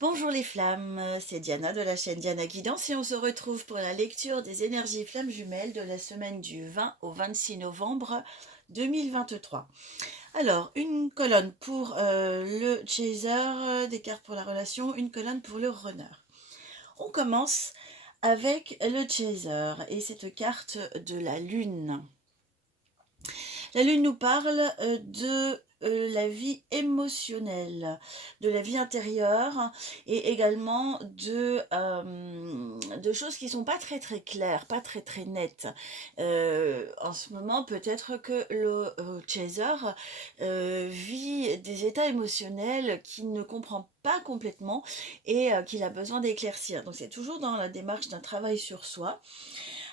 Bonjour les flammes, c'est Diana de la chaîne Diana Guidance et on se retrouve pour la lecture des énergies flammes jumelles de la semaine du 20 au 26 novembre 2023. Alors, une colonne pour le chaser, des cartes pour la relation, une colonne pour le runner. On commence avec le chaser et cette carte de la lune. La lune nous parle de la vie émotionnelle, de la vie intérieure et également de choses qui sont pas très très claires, pas très très nettes. En ce moment, peut-être que le chaser vit des états émotionnels qu'il ne comprend pas complètement et qu'il a besoin d'éclaircir. Donc c'est toujours dans la démarche d'un travail sur soi,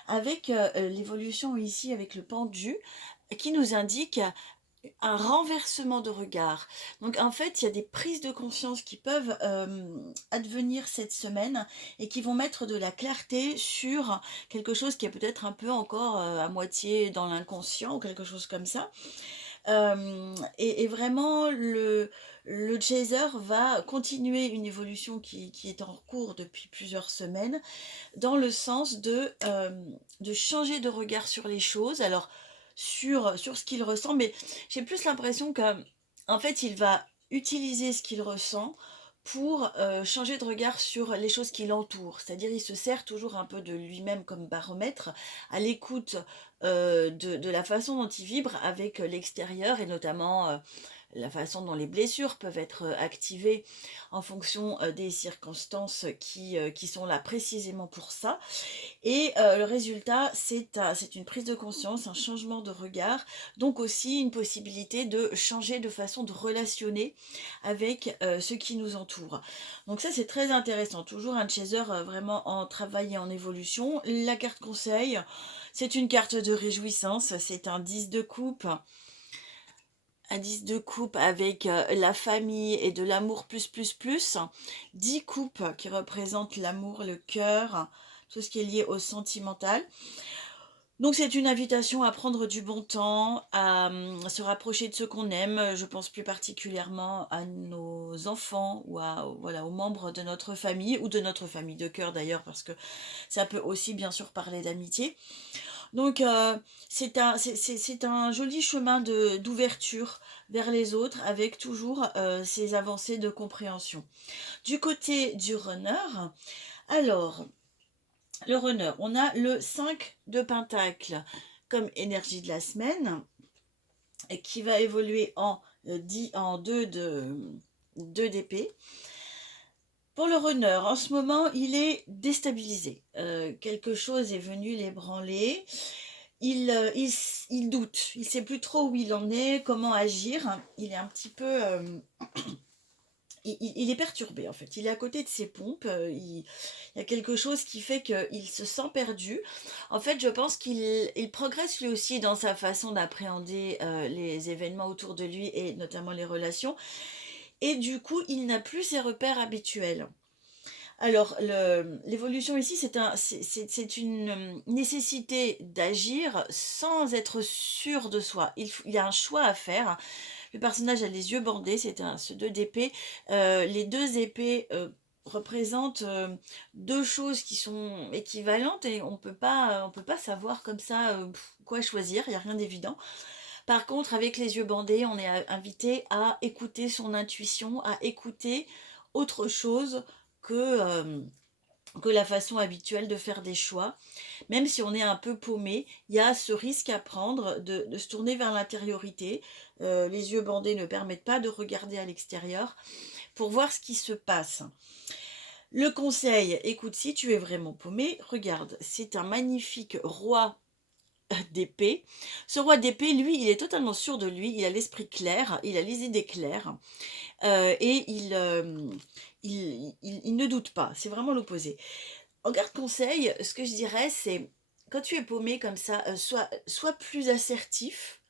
avec l'évolution ici avec le pendu qui nous indique un renversement de regard. Donc en fait, il y a des prises de conscience qui peuvent advenir cette semaine et qui vont mettre de la clarté sur quelque chose qui est peut-être un peu encore à moitié dans l'inconscient ou quelque chose comme ça. Et vraiment, le chaser va continuer une évolution qui est en cours depuis plusieurs semaines, dans le sens de changer de regard sur les choses. Alors, sur ce qu'il ressent, mais j'ai plus l'impression que, en fait, il va utiliser ce qu'il ressent pour changer de regard sur les choses qui l'entourent. C'est-à-dire, il se sert toujours un peu de lui-même comme baromètre, à l'écoute de la façon dont il vibre avec l'extérieur et notamment la façon dont les blessures peuvent être activées en fonction des circonstances qui sont là précisément pour ça. Et le résultat, c'est une prise de conscience, un changement de regard, donc aussi une possibilité de changer de façon de relationner avec ce qui nous entoure. Donc ça, c'est très intéressant. Toujours un chaser vraiment en travail et en évolution. La carte conseil, c'est une carte de réjouissance, c'est un 10 de coupe. Un 10 de coupe avec la famille et de l'amour plus plus plus. 10 coupes qui représentent l'amour, le cœur, tout ce qui est lié au sentimental. Donc c'est une invitation à prendre du bon temps, à se rapprocher de ceux qu'on aime. Je pense plus particulièrement à nos enfants ou voilà, aux membres de notre famille ou de notre famille de cœur d'ailleurs, parce que ça peut aussi bien sûr parler d'amitié. Donc c'est un joli chemin d'ouverture vers les autres, avec toujours ces avancées de compréhension. Du côté du runner, alors le runner, on a le 5 de pentacle comme énergie de la semaine, et qui va évoluer en 2 d'épée. Pour le runner, en ce moment, il est déstabilisé. Quelque chose est venu l'ébranler. Il doute, il ne sait plus trop où il en est, comment agir. Il est un petit peu... il est perturbé en fait, il est à côté de ses pompes, il y a quelque chose qui fait qu'il se sent perdu. En fait, je pense qu'il progresse lui aussi dans sa façon d'appréhender les événements autour de lui et notamment les relations. Et du coup, il n'a plus ses repères habituels. Alors, l'évolution ici, c'est une nécessité d'agir sans être sûr de soi. Il y a un choix à faire. Le personnage a les yeux bandés, ce 2 d'épée. Les deux épées représentent deux choses qui sont équivalentes et on peut pas savoir comme ça quoi choisir, il n'y a rien d'évident. Par contre, avec les yeux bandés, on est invité à écouter son intuition, à écouter autre chose que, euh, que la façon habituelle de faire des choix. Même si on est un peu paumé, il y a ce risque à prendre de se tourner vers l'intériorité. Les yeux bandés ne permettent pas de regarder à l'extérieur pour voir ce qui se passe. Le conseil, écoute, si tu es vraiment paumé, regarde, c'est un magnifique roi d'épée. Ce roi d'épée, lui, il est totalement sûr de lui, il a l'esprit clair, il a les idées claires, et il ne doute pas, c'est vraiment l'opposé. En garde conseil, ce que je dirais, c'est quand tu es paumé comme ça, sois plus assertif,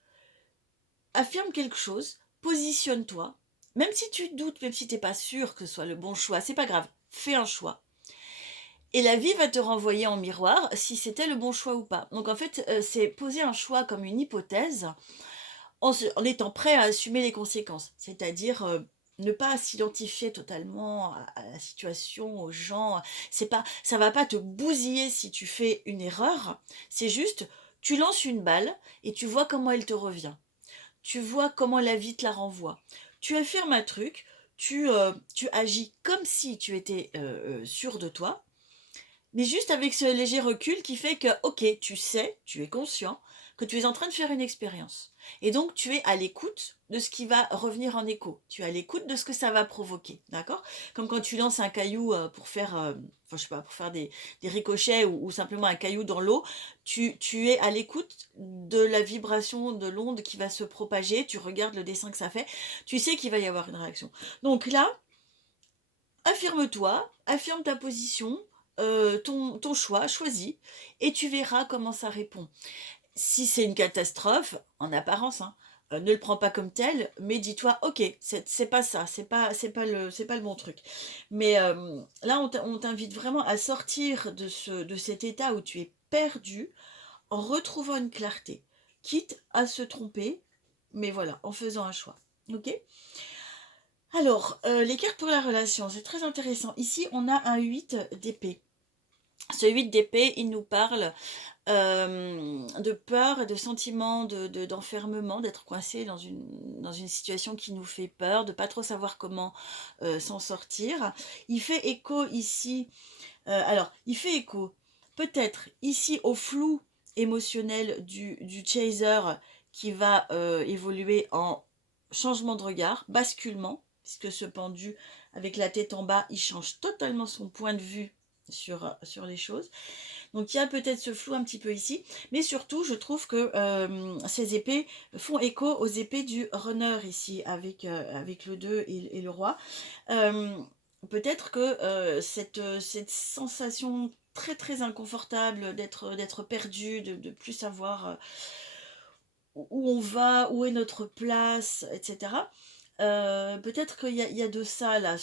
affirme quelque chose, positionne-toi, même si tu doutes, même si tu n'es pas sûr que ce soit le bon choix, c'est pas grave, fais un choix. Et la vie va te renvoyer en miroir si c'était le bon choix ou pas. Donc en fait, c'est poser un choix comme une hypothèse en étant prêt à assumer les conséquences. C'est-à-dire, ne pas s'identifier totalement à la situation, aux gens. C'est pas, ça va pas te bousiller si tu fais une erreur. C'est juste, tu lances une balle et tu vois comment elle te revient. Tu vois comment la vie te la renvoie. Tu affirmes un truc, tu agis comme si tu étais sûr de toi, mais juste avec ce léger recul qui fait que, ok, tu sais, tu es conscient que tu es en train de faire une expérience. Et donc, tu es à l'écoute de ce qui va revenir en écho. Tu es à l'écoute de ce que ça va provoquer, d'accord? Comme quand tu lances un caillou pour faire, enfin, je sais pas, pour faire des ricochets ou simplement un caillou dans l'eau, tu es à l'écoute de la vibration de l'onde qui va se propager, tu regardes le dessin que ça fait, tu sais qu'il va y avoir une réaction. Donc là, affirme-toi, affirme ta position, ton choix, choisis, et tu verras comment ça répond. Si c'est une catastrophe, en apparence, hein, ne le prends pas comme tel, mais dis-toi, ok, c'est pas ça, c'est pas le bon truc. Mais là, on t'invite vraiment à sortir de cet état où tu es perdu en retrouvant une clarté, quitte à se tromper, mais voilà, en faisant un choix. Ok. Alors, les cartes pour la relation, c'est très intéressant. Ici, on a un 8 d'épée. Ce 8 d'épée, il nous parle de peur et de sentiment d'enfermement, d'être coincé dans une situation qui nous fait peur, de pas trop savoir comment s'en sortir. Il fait écho ici, alors, il fait écho peut-être ici au flou émotionnel du chaser qui va évoluer en changement de regard, basculement, puisque ce pendu avec la tête en bas, il change totalement son point de vue sur les choses. Donc il y a peut-être ce flou un petit peu ici, mais surtout je trouve que ces épées font écho aux épées du runner ici, avec le 2 et le roi. Euh, Peut-être que cette sensation très très inconfortable d'être perdu, de plus savoir où on va, où est notre place, etc. Peut-être qu'il y a de ça là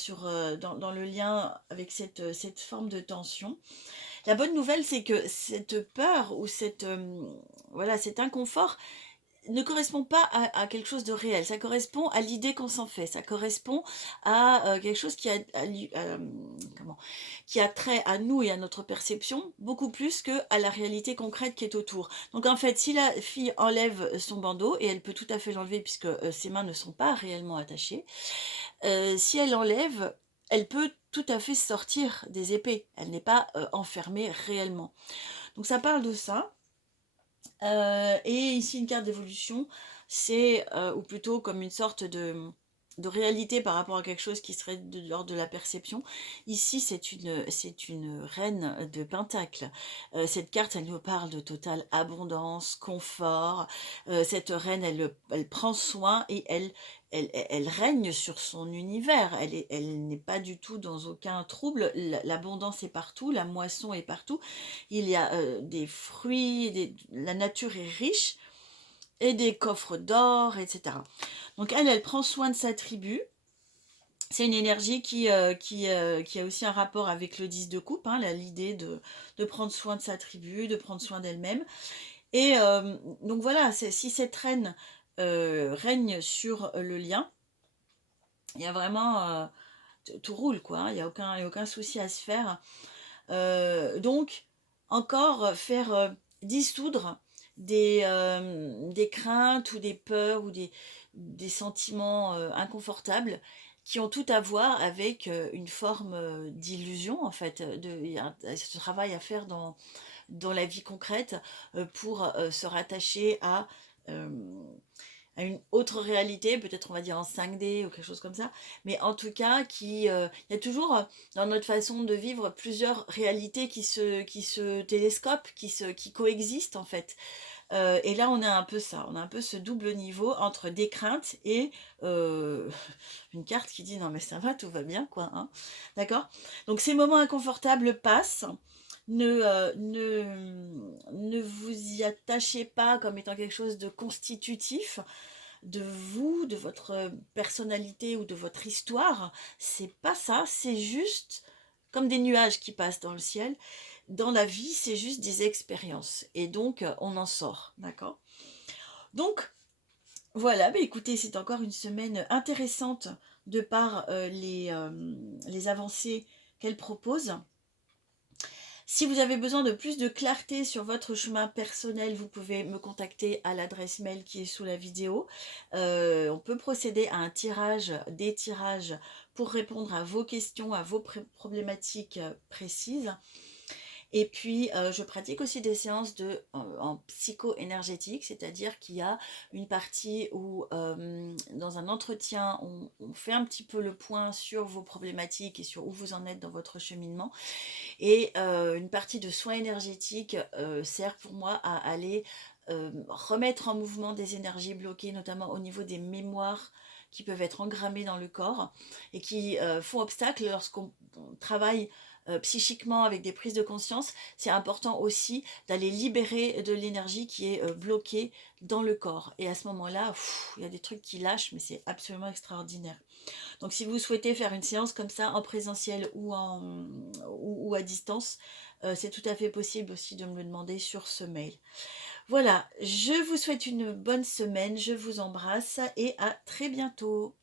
dans le lien avec cette forme de tension. La bonne nouvelle, c'est que cette peur ou voilà, cet inconfort ne correspond pas à quelque chose de réel. Ça correspond à l'idée qu'on s'en fait. Ça correspond à quelque chose comment, qui a trait à nous et à notre perception, beaucoup plus que à la réalité concrète qui est autour. Donc en fait, si la fille enlève son bandeau, et elle peut tout à fait l'enlever puisque ses mains ne sont pas réellement attachées, si elle enlève, elle peut tout à fait sortir des épées. Elle n'est pas enfermée réellement. Donc ça parle de ça. Et ici, une carte d'évolution, c'est, ou plutôt comme une sorte de réalité par rapport à quelque chose qui serait de l'ordre de la perception. Ici, c'est une reine de pentacle. Cette carte, elle nous parle de totale abondance, confort. Cette reine, elle prend soin et elle règne sur son univers. Elle n'est pas du tout dans aucun trouble. L'abondance est partout, la moisson est partout. Il y a des fruits, la nature est riche, et des coffres d'or, etc. Donc elle prend soin de sa tribu. C'est une énergie qui a aussi un rapport avec le 10 de coupe, hein, l'idée de prendre soin de sa tribu, de prendre soin d'elle-même. Et donc voilà, si cette reine règne sur le lien, il y a vraiment... tout roule, quoi, hein, il y a aucun souci à se faire. Donc, encore faire dissoudre des craintes ou des peurs ou des sentiments inconfortables qui ont tout à voir avec une forme d'illusion, en fait. Il y a ce travail à faire dans la vie concrète pour se rattacher euh, à une autre réalité, peut-être on va dire en 5D ou quelque chose comme ça, mais en tout cas, il y a toujours dans notre façon de vivre plusieurs réalités qui se télescopent, qui coexistent en fait. Et là, on a un peu ça, on a un peu ce double niveau entre des craintes et une carte qui dit non mais ça va, tout va bien quoi, hein. D'accord. Donc ces moments inconfortables passent. Ne vous y attachez pas comme étant quelque chose de constitutif de vous, de votre personnalité ou de votre histoire. C'est pas ça, c'est juste comme des nuages qui passent dans le ciel. Dans la vie, c'est juste des expériences. Et donc, on en sort, d'accord. Donc, voilà, bah écoutez, c'est encore une semaine intéressante de par les avancées qu'elle propose. Si vous avez besoin de plus de clarté sur votre chemin personnel, vous pouvez me contacter à l'adresse mail qui est sous la vidéo. On peut procéder à un tirage, des tirages pour répondre à vos questions, à vos problématiques précises. Et puis, je pratique aussi des séances en psycho-énergétique, c'est-à-dire qu'il y a une partie où, dans un entretien, on fait un petit peu le point sur vos problématiques et sur où vous en êtes dans votre cheminement. Et une partie de soins énergétiques sert pour moi à aller remettre en mouvement des énergies bloquées, notamment au niveau des mémoires qui peuvent être engrammées dans le corps et qui font obstacle lorsqu'on travaille psychiquement avec des prises de conscience. C'est important aussi d'aller libérer de l'énergie qui est bloquée dans le corps. Et à ce moment-là, il y a des trucs qui lâchent, mais c'est absolument extraordinaire. Donc si vous souhaitez faire une séance comme ça en présentiel ou à distance, c'est tout à fait possible aussi de me le demander sur ce mail. Voilà, je vous souhaite une bonne semaine, je vous embrasse et à très bientôt.